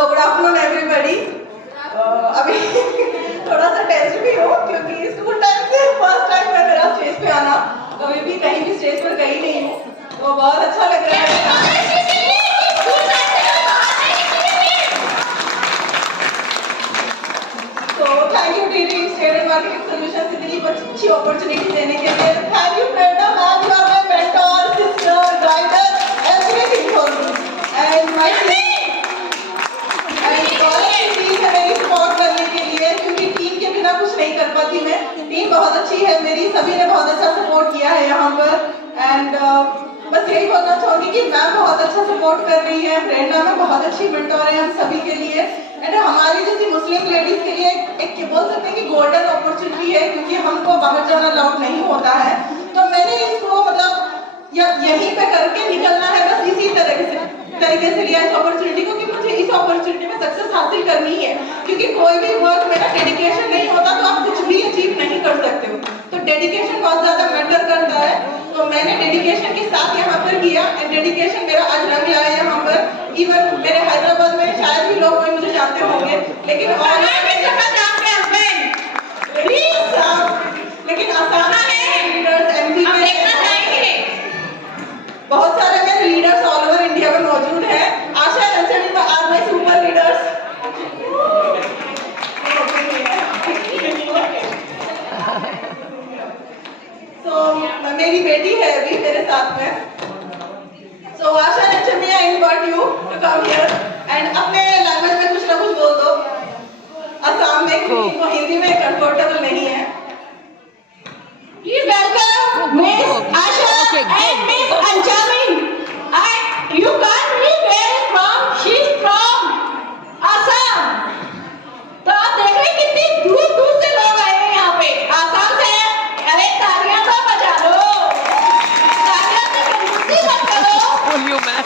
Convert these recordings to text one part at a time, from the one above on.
So good afternoon everybody. अभी थोड़ा सा टेंस भी हो क्योंकि स्कूल टाइम से फर्स्ट टाइम मैं मेरा स्टेज पे आना, कभी भी कहीं भी स्टेज पर गई नहीं हूँ, तो बहुत अच्छा लग रहा है। तो thank you TD state and marketing solutions इतनी अच्छी अपॉर्चुनिटी देने के लिए। Thank you Prerna ma'am, you are my mentor, sister, guider, everything for me and my team मेरी सपोर्ट करने के लिए, क्योंकि टीम के बिना कुछ नहीं कर पाती मैं। टीम बहुत अच्छी है मेरी, सभी ने बहुत अच्छा सपोर्ट किया है यहाँ पर। एंड बस यही बोलना चाहूंगी कि मैम बहुत अच्छा सपोर्ट कर रही है, प्रेरणा में बहुत अच्छी मेंटोर है हम सभी के लिए। एंड हमारी जैसी मुस्लिम लेडीज के लिए एक बोल सकते हैं कि गोल्डन अपॉर्चुनिटी है, क्योंकि हमको बाहर जाना अलाउड नहीं होता है। तो मैंने इसको मतलब यहीं पे करके निकलना है, बस इसी तरीके से लिया इस अपॉर्चुनिटी को कि मुझे इस अपॉर्चुनिटी में सक्सेस हासिल करनी है, क्योंकि कोई भी वर्क मेरा डेडिकेशन नहीं होता तो आप कुछ भी अचीव नहीं कर सकते हो। तो डेडिकेशन बहुत ज्यादा मैटर करता है, तो मैंने डेडिकेशन के साथ यहाँ पर किया एंड डेडिकेशन मेरा आज रंग लाया यहाँ पर। इवन मेरे हैदराबाद में शायद भी लोग मुझे जानते होंगे, लेकिन आसान है लीडर्स एमपी में बहुत सारे मेरे लीडर्स ऑल ओवर इंडिया में मौजूद हैं। Asha and Anjali are my super leaders. So मेरी बेटी है अभी मेरे साथ में। So Asha and Anjali, I invite you to come here and अपने लैंग्वेज में कुछ ना कुछ बोल दो असम में, क्योंकि वो हिंदी में कंफर्टेबल नहीं है। Please welcome Miss Asha and Miss Anjali. You can't believe where is from. She's from Assam. तो आप देख रहे हैं कितनी दूर दूर से लोग आए हैं यहाँ पे आसाम से। अरे तालियां तो बजा लो, तालियां से कंजूसी मत करो। बोलियो मैं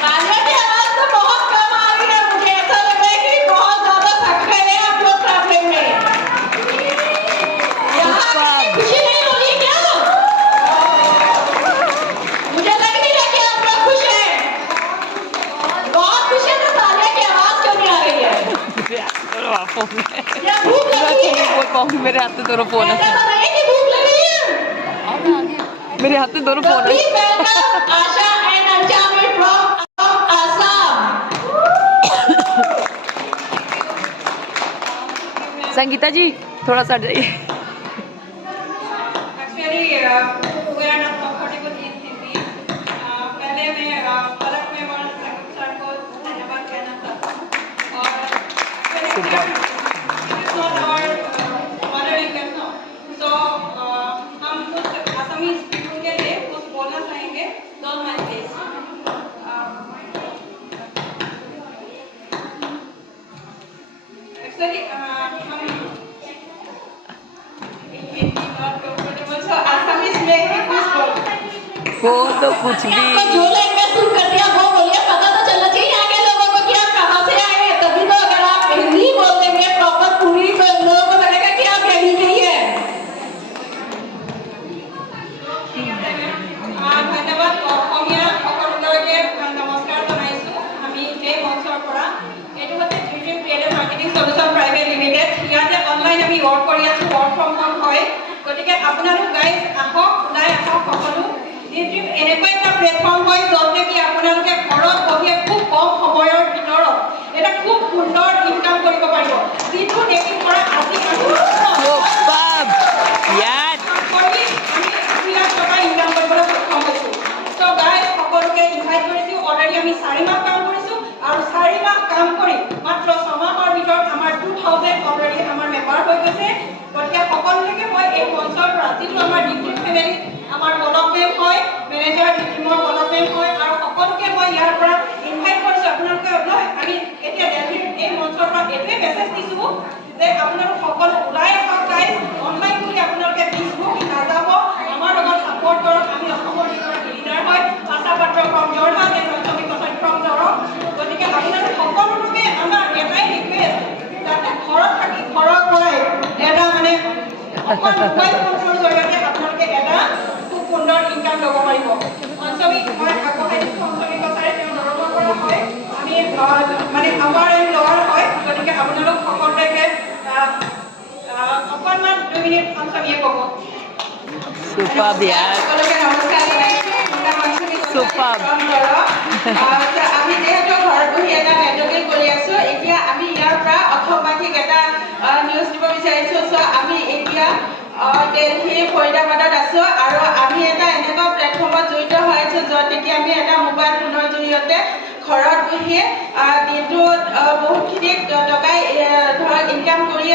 तालियां की आवाज तो बहुत कम आ रही है, मुझे ऐसा लग रहा है कि बहुत ज्यादा थक गए हैं आप लोग ट्रैवलिंग में। खुशी नहीं हो रही क्या? मुझे लग नहीं रहा कि आप लोग खुश हैं। बहुत खुश है तो तालियां की आवाज क्यों नहीं आ रही है? क्या भूख लगी है? मेरे हाथ में दोनों फोन है। ऐसा बताइए कि भूख लगी है? मेरे हाथ में दोनों फोन है। आशा एंड अंजलि फ्रॉम असम। संगीता जी थोड़ा सा जाइए। we are not comfortable in Hindi. पहले मैं पलक में सर को धन्यवाद कहना चाहता हूँ और तो हम कुछ असमीज पीपल के लिए कुछ बोलना चाहेंगे। तो माय प्लीज एक्चुअली हम वो तो कुछ भी जो लैंग्वेज शुरू कर दिया वो बोलिए, पता तो चलना चाहिए यहाँ के लोगों को कि आप कहाँ से आए हैं। तभी तो अगर आप हिंदी बोल देंगे प्रॉपर पूरी तो लोगों को लगेगा कि आप यहीं के ही है। धन्यवाद। অসমীয়া সকলোকে নমস্কাৰ জনাইছোঁ। আমি এই মঞ্চৰ পৰা এইটো হৈছে dream creative marketing solution private limited. ইয়াতে অনলাইন আমি ৱৰ্ক কৰি আছোঁ, ৱৰ্ক ফ্ৰম হোম হয়। গতিকে আপোনালোক গাইজ আহক, ওলাই আহক সকলো। ড্ৰিম এনেকুৱা এটা প্লেটফৰ্ম হয় য'ত নেকি আপোনালোকে ঘৰত বহিয়ে খুব কম সময়ৰ ভিতৰত এটা খুব সুন্দৰ ইনকাম কৰিব পাৰিব, যিটো নেকি পৰা আজি ইনকাম কৰিবলৈ সক্ষম হৈছোঁ। ত' গাইজ সকলোকে ইনভাইট কৰিছোঁ। অলৰেডি আমি 4 মাহ কাম কৰিছোঁ আৰু 4 মাহ কাম কৰি মাত্ৰ 6 মাহৰ ভিতৰত আমাৰ 2000 অলৰেডি আমাৰ মেম্বাৰ হৈ গৈছে। গতিকে সকলোকে মই এই মঞ্চৰ পৰা যিটো আমাৰ ডিগ্ৰী ফেমিলি আমাৰ ডেভেলপমেণ্ট হয়, মেনেজাৰ টিমৰ ডেভেলপমেণ্ট হয় আৰু সকলোকে মই ইয়াৰ পৰা ইনভাইট কৰিছোঁ। আপোনালোকে আমি এতিয়া দেলহিৰ এই মঞ্চৰ পৰা এইটোৱে মেছেজ দিছোঁ যে আপোনালোক সকলো ওলাই আহক গাইজ। অনলাইন বুলি আপোনালোকে ফেচবুক নাযাব, আমাৰ লগত ছাপোৰ্ট কৰক। আমি অসমৰ লিডাৰ হয় Asha Patra from Jorhat and Ranjani Kachari from Darrang. গতিকে আপোনালোক সকলোকে আমাৰ এটাই ৰিকুৱেষ্ট, যাতে ঘৰত থাকি ঘৰৰ পৰাই এটা মানে অকল মোবাইল ফোনটোৰ জৰিয়তে আপোনালোকে এটা খুব সুন্দৰ ইনকাম ল'ব পাৰিব। অঞ্চলিক মই আগবঢ়াই দিছোঁ অঞ্চলিক কছাৰী তেওঁ দৰঙৰ পৰা হয়। অকণমান 2 মিনিট অঞ্চনীয়ে ক'ব Superb यार সকলোকে নমস্কাৰ জনাইছো Superb. আমি যেহেতু ঘৰত বহি এটা নেটৱৰ্কিং কৰি আছো এতিয়া আমি ইয়াৰ পৰা অসমবাসীক এটা নিউজ দিব বিচাৰিছো আমি এতিয়া দিল্লী ফৰিদাবাদত আছো আৰু আমি এটা এনেকুৱা প্লেটফৰ্মত জড়িত হৈ আছো য'ত এতিয়া আমি এটা মোবাইল ফোনৰ জৰিয়তে ঘৰত বহি দিনটোত বহুতখিনি টকা ধৰক ইনকাম কৰি